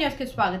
años que su padre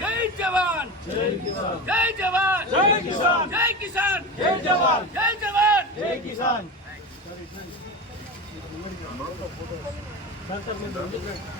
జై జవాన్ జై కిసాన్ జై జవాన్! జై కిసాన్! జై కిసాన్! జై జవాన్! జై జవాన్! జై కిసాన్!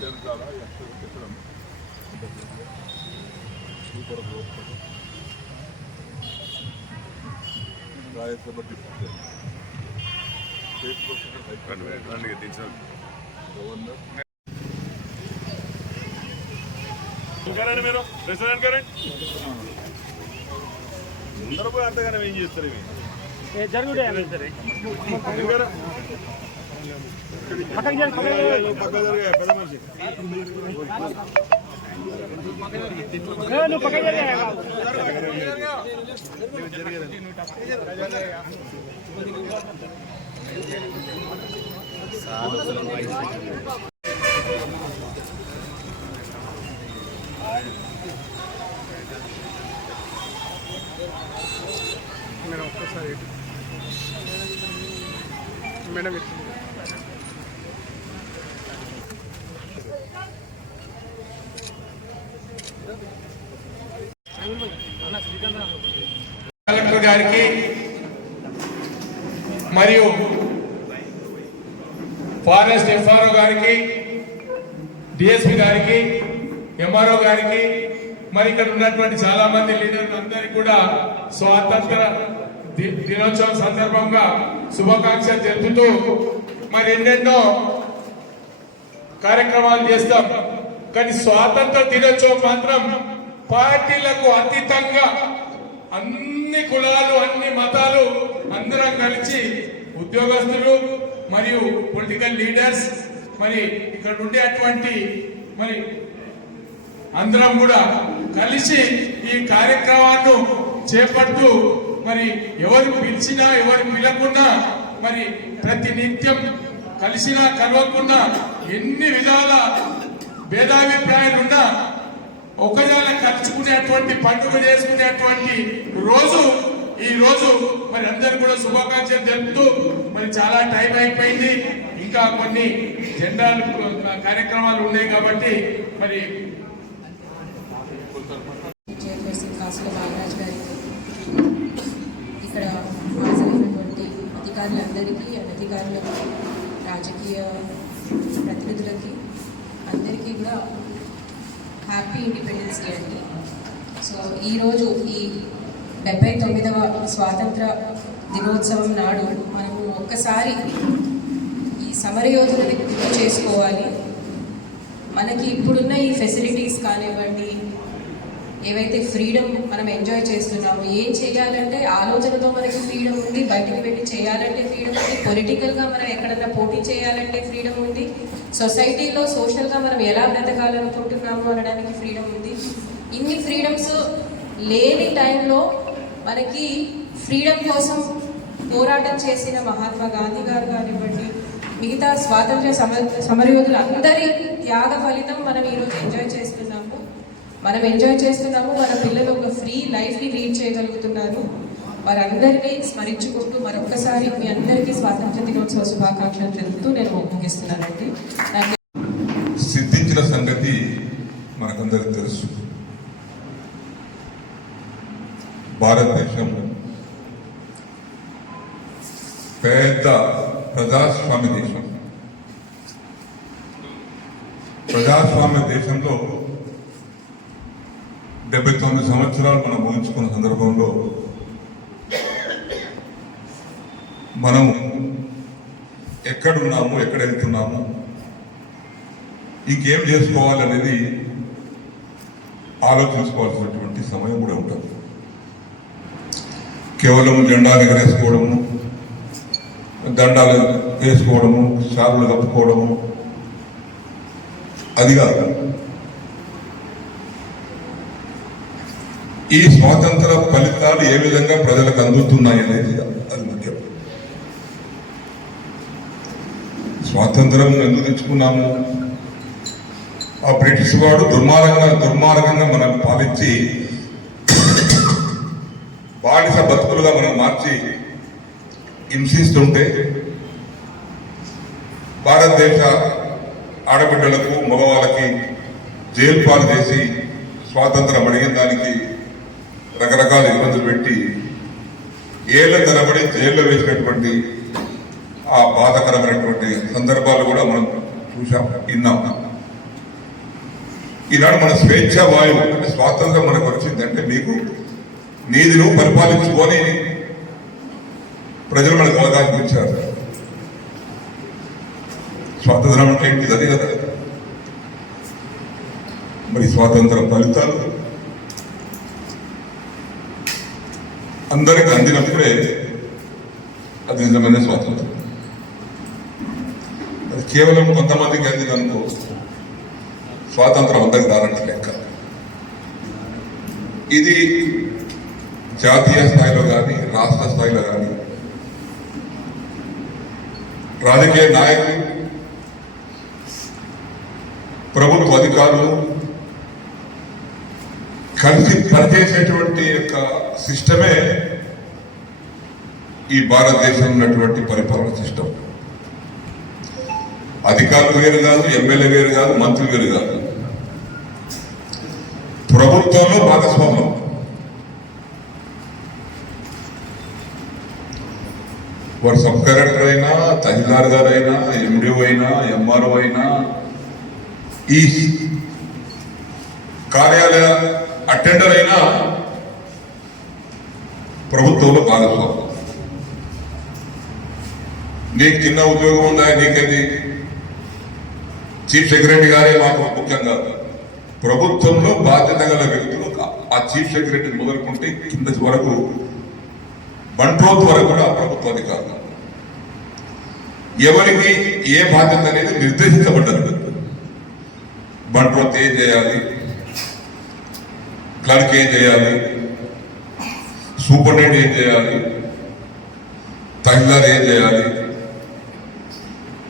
జై కిసాన్ రాజ్యసభ గవర్నర్ మీరు రెస్టారెంట్ గారండి అందరూ పోయి అంతగానే ఏం చేస్తారు ఇవి జరుగుడే పక్క కలెక్టర్ గారికి మరియు ఫారెస్ట్ ఎఫ్ఆర్ఓ గారికి డిఎస్పి గారికి ఎంఆర్ఓ గారికి మరి ఇక్కడ ఉన్నటువంటి చాలా మంది లీడర్లు అందరికీ కూడా స్వాతంత్ర దినోత్సవం సందర్భంగా శుభాకాంక్షలు తెలుపుతూ మరి ఎన్నెన్నో కార్యక్రమాలు చేస్తాం. కానీ స్వాతంత్ర దినోత్సవం మాత్రం పార్టీలకు అతీతంగా అన్ని కులాలు అన్ని మతాలు అందరం కలిసి ఉద్యోగస్తులు మరియు పొలిటికల్ లీడర్స్ మరి ఇక్కడ ఉండేటువంటి మరి అందరం కూడా కలిసి ఈ కార్యక్రమాన్ని చేపడుతూ మరి ఎవరు పిలిచినా ఎవరు పిలకున్నా మరి ప్రతి నిత్యం కలిసినా కలవకున్నా ఎన్ని విధాల భేదాభిప్రాయాలు ఉన్నా ఒకవేళ కలుసుకునేటువంటి పండుగ చేసుకునేటువంటి రోజు ఈ రోజు మరి అందరు కూడా శుభాకాంక్షలు తెలుపుతూ మరి చాలా టైం అయిపోయింది. ఇంకా కొన్ని జెండా కార్యక్రమాలు ఉన్నాయి కాబట్టి మరి ఇక్కడ హాజరైనటువంటి అధికారులందరికీ అనధికారులకు రాజకీయ ప్రతినిధులకి అందరికీ కూడా హ్యాపీ ఇండిపెండెన్స్ డే అండి. సో ఈరోజు ఈ డెబ్బై తొమ్మిదవ స్వాతంత్ర దినోత్సవం నాడు మనము ఒక్కసారి ఈ సమరయోధులని గుర్తు చేసుకోవాలి. మనకి ఇప్పుడున్న ఈ ఫెసిలిటీస్ కానివ్వండి ఏవైతే ఫ్రీడమ్ మనం ఎంజాయ్ చేస్తున్నామో ఏం చేయాలంటే ఆలోచనతో మనకి ఫ్రీడమ్ ఉంది బయటికి వెళ్ళి చేయాలంటే ఫ్రీడమ్ ఉంది పొలిటికల్గా మనం ఎక్కడన్నా పోటీ చేయాలంటే ఫ్రీడమ్ ఉంది సొసైటీలో సోషల్గా మనం ఎలా బ్రతకాలనుకుంటున్నాము అనడానికి ఫ్రీడమ్ ఉంది. ఇన్ని ఫ్రీడమ్స్ లేని టైంలో మనకి ఫ్రీడమ్ కోసం పోరాటం చేసిన మహాత్మా గాంధీ గారు కానివ్వండి మిగతా స్వాతంత్ర సమర సమరయోధులు అందరి త్యాగ ఫలితం మనం ఈరోజు ఎంజాయ్ చేస్తున్నాం. మనం ఎంజాయ్ చేస్తున్నాము మన పిల్లలు ఒక ఫ్రీ లైఫ్ని లీడ్ చేయగలుగుతున్నారు. వారందరినీ స్మరించుకుంటూ మరొక్కసారి మీ అందరికీ స్వాతంత్ర దినోత్సవ శుభాకాంక్షలు తెలుపుతూ నేను ముగిస్తున్నానండి సిద్ధించిన సంగతి మనకందరికి తెలుసు. భారతదేశం పెద్ద ప్రజాస్వామ్య దేశం. ప్రజాస్వామ్య దేశంలో డెబ్బై తొమ్మిది సంవత్సరాలు మనం ఊహించుకున్న సందర్భంలో మనం ఎక్కడున్నాము ఎక్కడ వెళ్తున్నాము ఇంకేం చేసుకోవాలనేది ఆలోచించుకోవాల్సినటువంటి సమయం కూడా ఉంటుంది. కేవలం జెండాలు ఎగరేసుకోవడము దండాలు వేసుకోవడము షాపులు కప్పుకోవడము అది కాదు. ఈ స్వాతంత్ర ఫలితాలు ఏ విధంగా ప్రజలకు అందుతున్నాయి అనేది అది ముఖ్యం. స్వాతంత్రం ఎందుకు తెచ్చుకున్నాము? ఆ బ్రిటిష్ వాడు దుర్మార్గంగా దుర్మార్గంగా మనం పాలించి బానిస బతుకులుగా మనం మార్చి హింసిస్తుంటే భారతదేశ ఆడబిడ్డలకు మగవాళ్ళకి జైలు పాలు చేసి స్వాతంత్రం అడిగిన దానికి రకరకాల ఇబ్బందులు పెట్టి ఏళ్ళ తరబడి జైల్లో వేసినటువంటి ఆ బాధకరమైనటువంటి సందర్భాలు కూడా మనం చూసాం విన్నాం. ఈనాడు మన స్వేచ్ఛ వాయువు అంటే స్వాతంత్రం మనకు వచ్చిందంటే మీకు నీది పరిపాలించుకొని ప్రజలు మనకు అవకాశం ఇచ్చారు. స్వాతంత్రం అంటే ఏంటిది? అది కదా. మరి స్వాతంత్ర ఫలితాలు అందరికి అందినప్పుడే అది నిజమైన స్వాతంత్రం. అది కేవలం కొంతమందికి అందిందనుకో స్వాతంత్రం అందరికి రానట్టు లెక్క. ఇది జాతీయ స్థాయిలో కానీ రాష్ట్ర స్థాయిలో కానీ రాజకీయ నాయకులు ప్రభుత్వ అధికారులు కలిసి పనిచేసేటువంటి యొక్క సిస్టమే ఈ భారతదేశంలో ఉన్నటువంటి పరిపాలన సిస్టమ్ అధికారులు వేరు కాదు ఎమ్మెల్యే వేరు కాదు మంత్రులు వేరు కాదు. ప్రభుత్వంలో భాగస్వామ్యం వారు సబ్ కలెక్టర్ అయినా తహసీల్దార్ గారు అయినా ఎండిఓ అయినా ఎంఆర్ఓ అయినా ఈ కార్యాలయ అటెండర్ అయినా ప్రభుత్వంలో భాగస్వామ్యం నీకు చిన్న ఉద్యోగం ఉందా నీకేది చీఫ్ సెక్రటరీ గారే మాకు ముఖ్యంగా కాదు. ప్రభుత్వంలో బాధ్యత గల వ్యక్తులు ఆ చీఫ్ సెక్రటరీ మొదలుకుంటే కింద వరకు బంట్రోత్ వరకు కూడా ప్రభుత్వ అధికారులు. ఎవరికి ఏ బాధ్యత అనేది నిర్దేశించబడ్డది. బంట్రోత్ ఏం చేయాలి? క్లర్క్ ఏం చేయాలి? సూపరింటెండెంట్ ఏం చేయాలి? తహసీల్దార్ ఏం చేయాలి?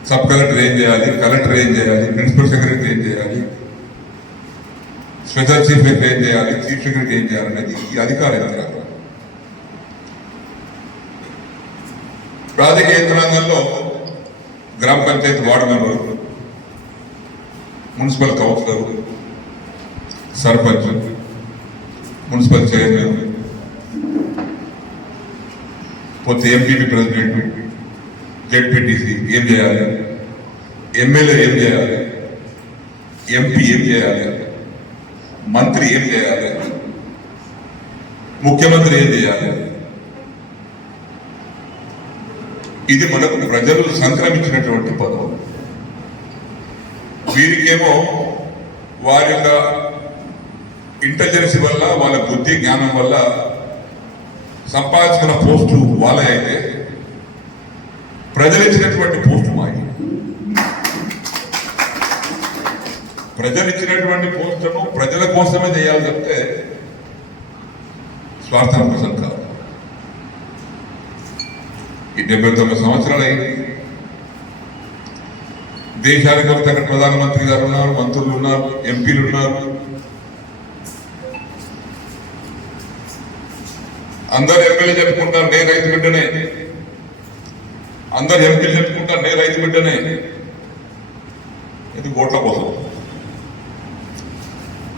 సబ్ కలెక్టర్ ఏం చేయాలి? కలెక్టర్ ఏం చేయాలి? ప్రిన్సిపల్ సెక్రటరీ ఏం చేయాలి? స్పెషల్ చీఫ్ సెక్రటరీ ఏం చేయాలి? చీఫ్ సెక్రటరీ ఏం చేయాలి అనేది ఈ అధికార యంత్రాంగం. రాజకీయ యంత్రాంగంలో గ్రామ panchayat ward member municipal councillor sarpanch municipal chairman పోతే ఎంపీపీ ప్రెసిడెంట్ జెడ్పీటీసీ ఏం చేయాలి? ఎమ్మెల్యే ఏం చేయాలి? ఎంపీ ఏం చేయాలి? మంత్రి ఏం చేయాలి? ముఖ్యమంత్రి ఏం చేయాలి? ఇది మనకు ప్రజలు సంక్రమించినటువంటి పదం. వీరికేమో వారి యొక్క ఇంటెలిజెన్స్ వల్ల వాళ్ళ బుద్ధి జ్ఞానం వల్ల సంపాదించుకున్న పోస్టు వాళ్ళే అయితే ప్రజలు ఇచ్చినటువంటి పోస్టు మాయి ప్రజలు ఇచ్చినటువంటి పోస్టును ప్రజల కోసమే చేయాలి చెప్తే స్వార్థం కోసం కాదు. ఈ డెబ్బై తొమ్మిది సంవత్సరాలు అయింది. దేశానికి అక్కడ ప్రధానమంత్రి గారు ఉన్నారు మంత్రులు ఉన్నారు ఎంపీలు ఉన్నారు. అందరు ఎమ్మెల్యే చెప్పుకుంటారు నేను రైతు బిడ్డనే. అందరు ఎంపీలు చెప్పుకుంటారు నేను రైతు బిడ్డనే. ఇది ఓట్ల కోసం.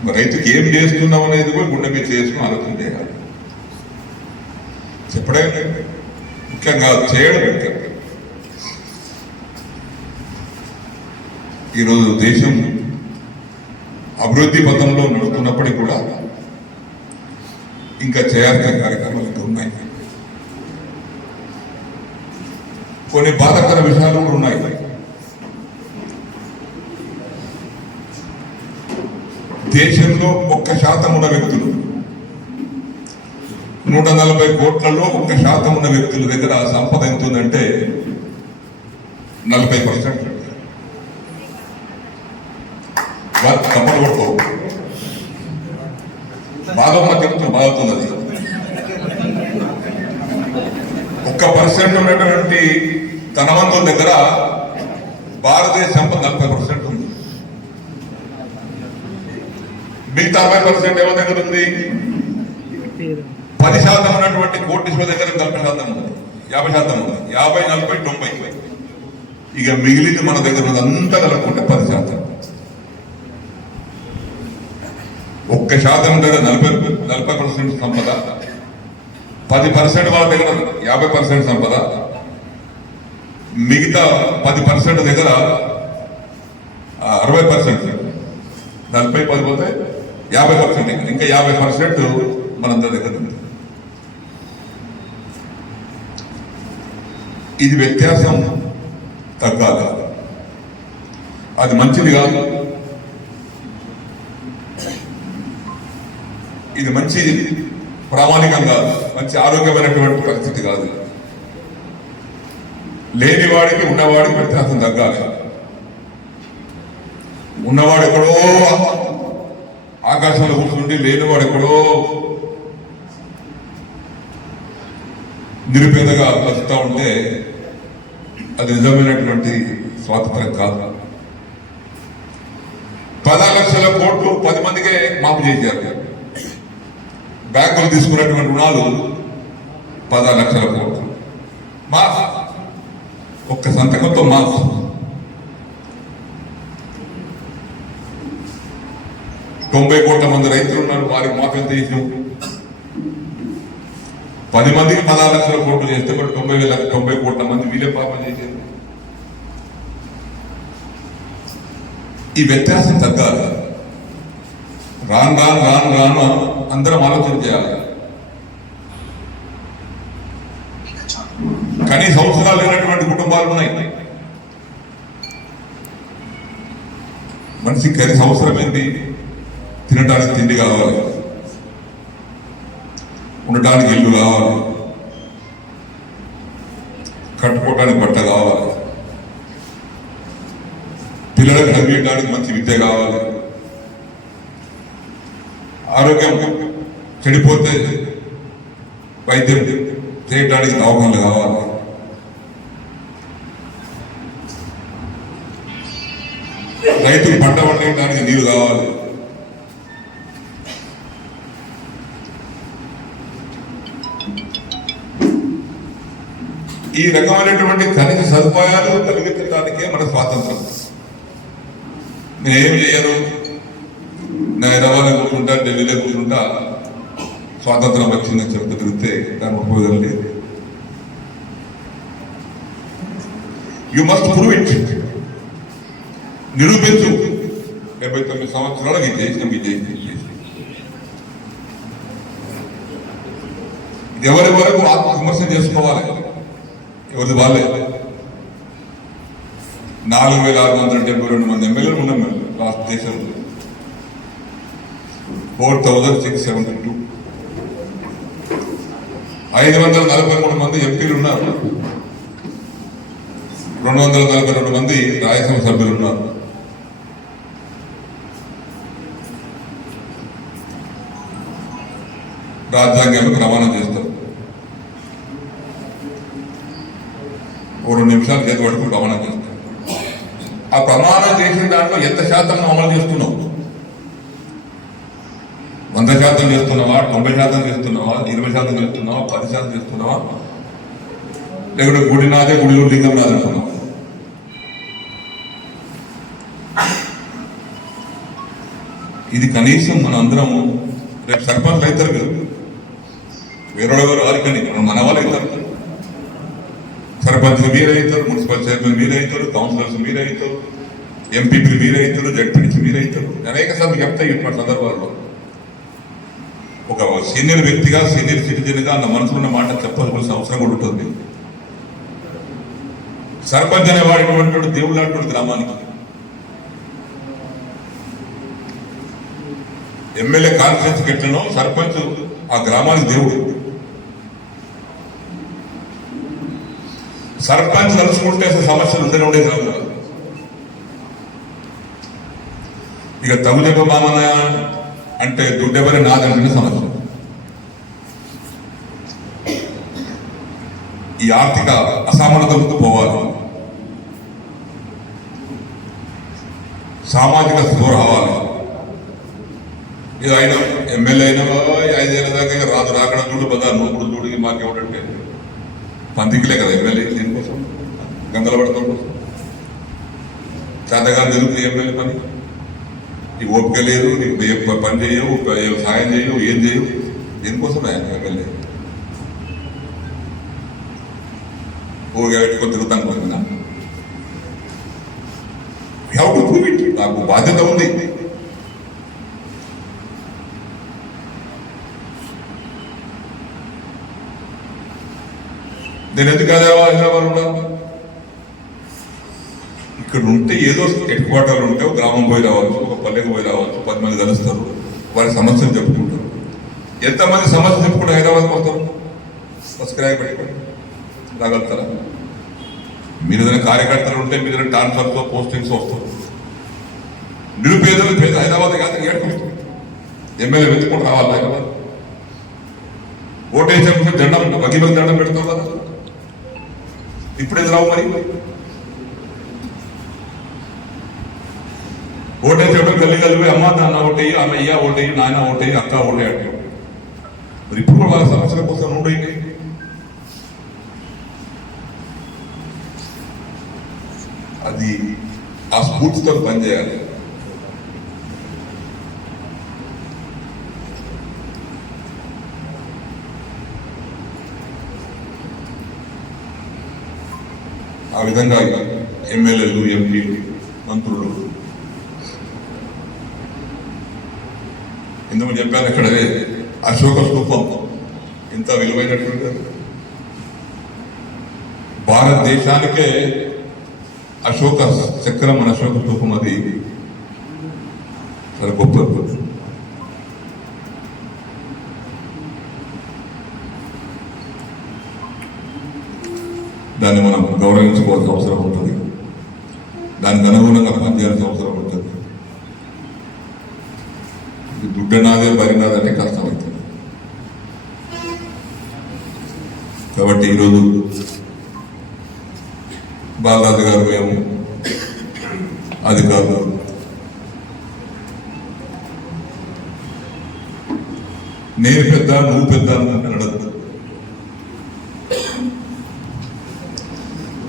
మరి రైతుకి ఏం చేస్తున్నాం అనేది కూడా గుండె మీద చేసుకుని ఆలోచన చేయాలి. చెప్పడం ముఖ్యం కాదు చేయడం ముఖ్యం ఈరోజు దేశం అభివృద్ధి పథంలో నడుస్తున్నప్పటికీ కూడా ఇంకా చేయాల్సిన కార్యక్రమాలు ఇంకా ఉన్నాయి. కొన్ని బాధాకర విషయాలు కూడా ఉన్నాయి. దేశంలో ఒక్క శాతం ఉన్న వ్యక్తులు నూట నలభై కోట్లలో ఒక్క శాతం ఉన్న వ్యక్తుల దగ్గర సంపద ఎంత ఉందంటే నలభై పర్సెంట్. కప్పలు పడుకో బాధమ్మ చెప్తూ బాగుతున్నది. ఒక్క పర్సెంట్ ఉన్నటువంటి ధనవంతుల దగ్గర భారతదేశ సంపద నలభై పర్సెంట్ ఉంది. మిగతా అరవై పర్సెంట్ ఎవరి దగ్గర ఉంది. పది శాతం ఉన్నటువంటి కోటీశ్వర దగ్గర నలభై శాతం ఉంది. యాభై శాతం ఉంది. యాభై నలభై తొంభై. ఇక మిగిలింది మన దగ్గర ఉన్నదంతా కలుపుకుంటే పది శాతం. ఒక శాతం దగ్గర నలభై నలభై పర్సెంట్ సంపద. పది పర్సెంట్ వాళ్ళ దగ్గర యాభై పర్సెంట్ సంపద. మిగతా పది పర్సెంట్ దగ్గర అరవై పర్సెంట్. నలభై పది పోతే యాభై పర్సెంట్. ఇంకా యాభై పర్సెంట్ మనందరి దగ్గర ఉంది. ఇది వ్యత్యాసం తగ్గాలి. అది మంచిది కాదు. ఇది మంచి ప్రామాణికం కాదు మంచి ఆరోగ్యమైనటువంటి పరిస్థితి కాదు. లేనివాడికి ఉన్నవాడికి వ్యత్యాసం తగ్గాలి. ఉన్నవాడు ఎక్కడో ఆకాశంలో కూర్చుండి లేనివాడు ఎక్కడో నిరుపేదగా బతుకుతా ఉంటే అది నిజమైనటువంటి స్వాతంత్రం కాదు. పదహారు లక్షల కోట్లు పది మందికే మాపు చేశారు. బ్యాంకులు తీసుకున్నటువంటి రుణాలు పదహారు లక్షల కోట్లు. మాస్ ఒక్క సంతకంతో మాస్ తొంభై కోట్ల మంది రైతులు ఉన్నారు వారికి మాఫ్ ఎంత చేసినాం పది మందికి పదహారు లక్షల కోట్లు చేస్తే మరి తొంభై వేల తొంభై కోట్ల మంది వీళ్ళే పాపం చేసేది. ఈ వ్యత్యాసం తగ్గాలి. రాను రాను రాను రాను అందరం ఆలోచన చేయాలి. కానీ సంవత్సరాలు లేనటువంటి కుటుంబాలు ఉన్నాయి. మనిషికి కనీస అవసరం ఏంటి? తినడానికి తిండి కావాలి. ఉండటానికి ఇల్లు కావాలి. కట్టుకోవడానికి బట్ట కావాలి. పిల్లలకు చదివించడానికి మంచి విద్య కావాలి. ఆరోగ్యం చెడిపోతే వైద్యం చేయడానికి దవాఖానలు కావాలి. రైతులు పంట పండించడానికి నీరు కావాలి. ఈ రకమైనటువంటి కనీస సదుపాయాలు కలిగించడానికే మన స్వాతంత్రం. నేనేం చేయను? నేను హైదరాబాద్లో కూర్చుంటా ఢిల్లీలో కూర్చుంటా స్వాతంత్రం వచ్చిందని చెప్తూ తిరిగితే దాని ఉపయోగం లేదు. యు మస్ట్ ప్రూవ్ ఇట్ నిరూపించు. డెబ్బై తొమ్మిది సంవత్సరాలు ఇది చేసిన ఇది చేసిన ఇది చేసిన ఎవరి వరకు ఆత్మవిమర్శ చేసుకోవాలి? ఎవరిది వాళ్ళే? నాలుగు వేల ఆరు వందల డెబ్బై రెండు మంది ఎమ్మెల్యేలు ఉన్నాం మేము రాష్ట్ర దేశంలో. Four thousand six seventy two. ఐదు వందల నలభై మూడు మంది ఎంపీలు ఉన్నారు. రెండు వందల నలభై రెండు మంది రాజ్యసభ సభ్యులు ఉన్నారు. రాజ్యాంగానికి రవాణా చేస్తారు. ఓ రెండు నిమిషాలు చేతి పట్టుకుని రవాణా చేస్తాం ఆ ప్రమాణం చేసిన దాంట్లో ఎంత శాతం అమలు చేస్తున్నావు? వంద శాతం చేస్తున్నావా? తొంభై శాతం చేస్తున్నావా? ఇరవై శాతం చేస్తున్నావా? పది శాతం చేస్తున్నావా? లేకుంటే గుడి నాదే గుడిలో లింగం నాదంటున్నావా ఇది కనీసం మన అందరము రేపు సర్పంచ్ అవుతారు కదా. వేరే వారికని మన వాళ్ళు అవుతారు. సర్పంచ్లు మీరే అవుతారు మున్సిపల్ చైర్మన్ మీరే అవుతారు కౌన్సిలర్స్ మీరే అవుతారు ఎంపీపీలు మీరే అవుతారు జడ్పీటీసీ మీరే అవుతారు. అనేక సార్లు చెప్తాయి ఇటువంటి సందర్భాల్లో ఒక సీనియర్ వ్యక్తిగా సీనియర్ సిటిజన్గా నా మనసులో ఉన్న మాట చెప్పాల్సిన అవసరం కూడా ఉంటుంది. సర్పంచ్ అనేవాడినటువంటి దేవుడు లాంటి గ్రామానికి. ఎమ్మెల్యే కాన్ఫరెన్స్ ఎట్లనో సర్పంచ్ ఆ గ్రామానికి దేవుడు. సర్పంచ్ తలుచుకుంటే సమస్యలు ఉండనే ఉండే గ్రామంలో ఇక తగుదెబ్బ మామన అంటే దుడ్డెవరి నాదంటే సమస్య. ఈ ఆర్థిక అసమానతలతో పోవాలి. సామాజిక స్కోర్ అవ్వాలి ఇది ఆయన ఎమ్మెల్యే అయినా ఐదేళ్ళ దాకా రాదు. రాకడం చూడు బదారు నూపుడు చూడు మాకేమిటంటే పందికిలే కదా ఎమ్మెల్యే దీనికోసం గంగల పడతాం కోసం. చేతగా జరుగుతుంది ఎమ్మెల్యే పని. నీకు ఓపిక లేదు నీకు పని చేయవు సాయం చేయవు ఏం చేయవు. దేనికోసం ఆయన ఎమ్మెల్యే? ఊరిగా పెట్టుకొని తిరుగుతాను పోతుందా హ్యావ్ టు ప్రూవ్ ఇట్ నాకు బాధ్యత ఉంది. నేను ఎందుకు హైదరాబాద్ హైదరాబాద్ ఉన్నాను ఇక్కడ ఉంటే ఏదో హెడ్ క్వార్టర్లు ఉంటే ఒక గ్రామం పోయి రావచ్చు ఒక పల్లెకి పోయి రావచ్చు పది మంది కలుస్తారు. వారి సమస్యలు చెప్పుకుంటారు. ఎంతమంది సమస్యలు చెప్పుకుంటే హైదరాబాద్ పోతారు? సబ్స్క్రైబ్ పెట్టుకోండి రాగలుగుతారా? మీరు ఏదైనా కార్యకర్తలు ఉంటే మీరు ఏదైనా ట్రాన్స్ఫర్తో పోస్టింగ్స్ వస్తుంది. నిరుపేదలు పేద హైదరాబాద్ కాదు ఏడుకుంటారు ఎమ్మెల్యే వెతుకుంటూ రావాలి హైదరాబాద్. ఓటేసే ముందు దండం వకీలకు దండం పెడతాం కదా ఇప్పుడు రావు మరి? ఓటేసేటప్పుడు గల్లి కలిపి అమ్మ నాన్న ఓటేయి అన్నయ్య ఓటేయి నాయన ఓటేయి అక్క ఓటే అంటే మరి ఇప్పుడు వాళ్ళ సమస్యల కోసం ఉండేయండి అది ఆ స్ఫూర్తితో పనిచేయాలి. ఆ విధంగా ఎమ్మెల్యేలు ఎంపీలు మంత్రులు. ఎందుకు చెప్పాను ఇక్కడ అశోక స్థూపం. ఇంత విలువైనటువంటి భారతదేశానికే అశోక చక్రం మన అశోక స్థూపం అది. చాలా గొప్ప దాన్ని మనం గౌరవించుకోవాల్సిన అవసరం ఉంటుంది. దానికి అనుగుణంగా పనిచేయాల్సిన అవసరం ఉంటుంది. ఇది దుడ్డనాదే బరినాదంటే కష్టమవుతుంది కాబట్టి ఈరోజు బాలరాజు గారు మేము అధికారులు. నేను పెద్ద నువ్వు పెద్ద అనడద్దు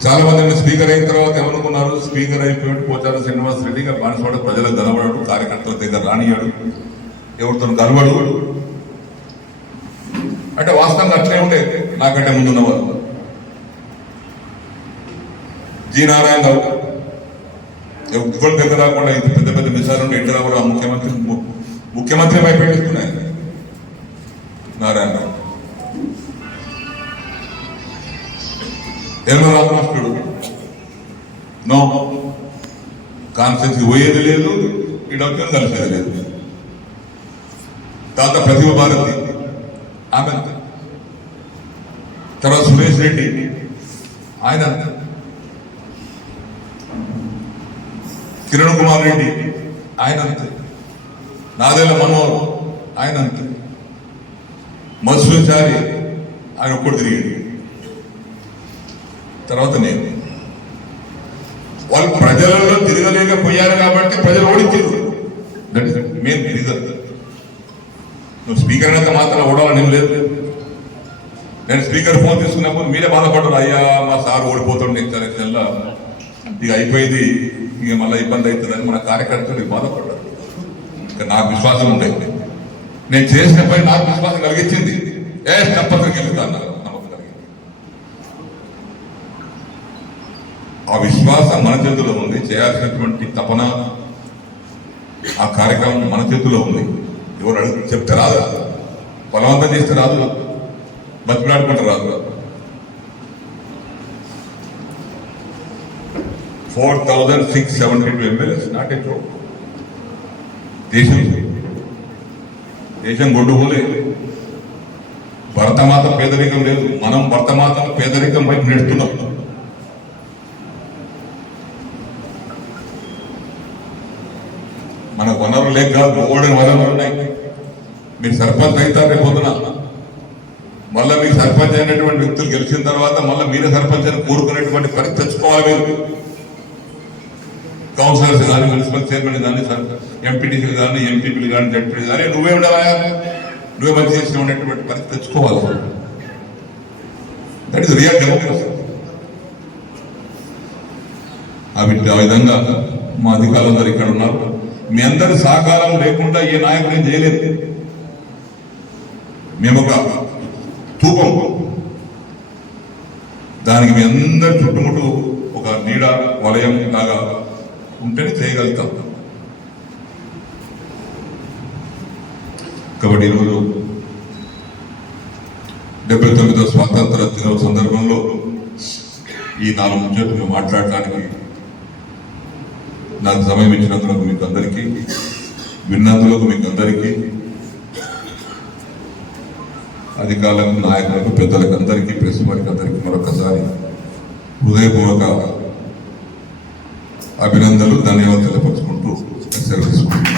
చాలా మంది స్పీకర్ అయిన తర్వాత ఏమనుకున్నారు? స్పీకర్ అయిపోయాడు పోచారు శ్రీనివాస్ రెడ్డి బానిసవాడు ప్రజలకు కనబడాడు కార్యకర్తల దగ్గర రానియాడు ఎవరితో కనబడు అంటే వాస్తవంగా అట్లే ఉండే. నాకంటే ముందున్న వాళ్ళు. జి నారాయణరావు ఎవరి దగ్గర రాకుండా ఇంత పెద్ద పెద్ద మిసాలు ఉంటే ఎట్లా రావు ముఖ్యమంత్రి ముఖ్యమంత్రి భయపెట్టిస్తున్నాయి నారాయణరావు ఎన్నో రామకృష్ణుడు నో. కాన్ఫరెన్స్ పోయేది లేదు ఈ డబ్బులు కలిసేది లేదు. తాత ప్రతిభ భారతి. ఆమె తర్వాత సురేష్ రెడ్డి. ఆయన అంతే. కిరణ్ కుమార్ రెడ్డి ఆయన అంతే. నాదేళ్ళ మనోహర్ ఆయన అంతే. మత్స్యచారి ఆయన ఒక్కడు తిరిగాడు. తర్వాత నేను. వాళ్ళు ప్రజలలో తిరగలేకపోయారు కాబట్టి ప్రజలు ఓడించారు దట్ ఇస్ మెయిన్ రీజన్ నువ్వు స్పీకర్ అయినంత మాత్రం ఓడాలని లేదు. నేను స్పీకర్ ఫోన్ తీసుకున్నప్పుడు మీరే బాధపడరు. అయ్యా మా సార్ ఓడిపోతుండే ఎలక్షన్లో ఇక అయిపోయింది. ఇక మళ్ళీ ఇబ్బంది అవుతుందని మన కార్యకర్తలు బాధపడ్డారు. ఇంకా నాకు విశ్వాసం ఉంటాయి నేను చేసిన పని నాకు విశ్వాసం కలిగించింది. ఏ తప్పకుండా గెలుతాను నమ్మకం కలిగింది. ఆ విశ్వాసం మన చేతిలో ఉంది. చేయాల్సినటువంటి తపన ఆ కార్యక్రమం మన చేతిలో ఉంది. ఎవరు అడుగు చెప్తే రాదు. బలవంతం చేస్తే రాదు. బతిలాడుకుంటే రాదు. Four thousand six seventy two MLAs not a joke దేశం దేశం గొడ్డుపోలే భరతమాత పేదరికం లేదు. మనం భరతమాత పేదరికం వైపు నెడుతున్నాం మన వనరులు లేక కాదు వనరులు ఉన్నాయి. మీరు సర్పంచ్ అవుతారు రేపు పొద్దున. మళ్ళీ మీకు సర్పంచ్ అయినటువంటి వ్యక్తులు గెలిచిన తర్వాత మళ్ళీ మీరే సర్పంచ్ అని కోరుకునేటువంటి పరిస్థితి తెచ్చుకోవాలి మీరు. కౌన్సిలర్స్ కానీ మున్సిపల్ చైర్మన్ కానీ ఎంపీటీసీలు కానీ ఎంపీపీలు కానీ జడ్పీలు కానీ నువ్వే ఉండవా? నువ్వే మంచి చేసిన ఉండేటువంటి పరిస్థితి తెచ్చుకోవాలి. దట్ ఇస్ రియల్ డెమోక్రసీ అవి ఆ విధంగా మా అధికారులందరూ ఇక్కడ ఉన్నారు. మీ అందరి సహకారం లేకుండా ఏ నాయకుడు ఏం చేయలేదు. మేము ఒక తూపం దానికి మీ అందరి చుట్టుముట్టు ఒక నీడ వలయం లాగా ఉంటేనే చేయగలుగుతాం. కాబట్టి ఈరోజు డెబ్బై తొమ్మిదో స్వాతంత్ర దినోత్సవ సందర్భంలో ఈ నాలుగు ముచ్చట్లు మాట్లాడటానికి నాకు సమయం ఇచ్చినందుకు మీకు అందరికీ విన్నందులకు మీకు అందరికీ అధికారులకు నాయకులకు పెద్దలకు అందరికీ ప్రెస్ వారికి అందరికీ మరొకసారి హృదయపూర్వక అభినందనలు ధన్యవాదాలు తెలియపరుచుకుంటూ సెలవు తీసుకుంటున్నాను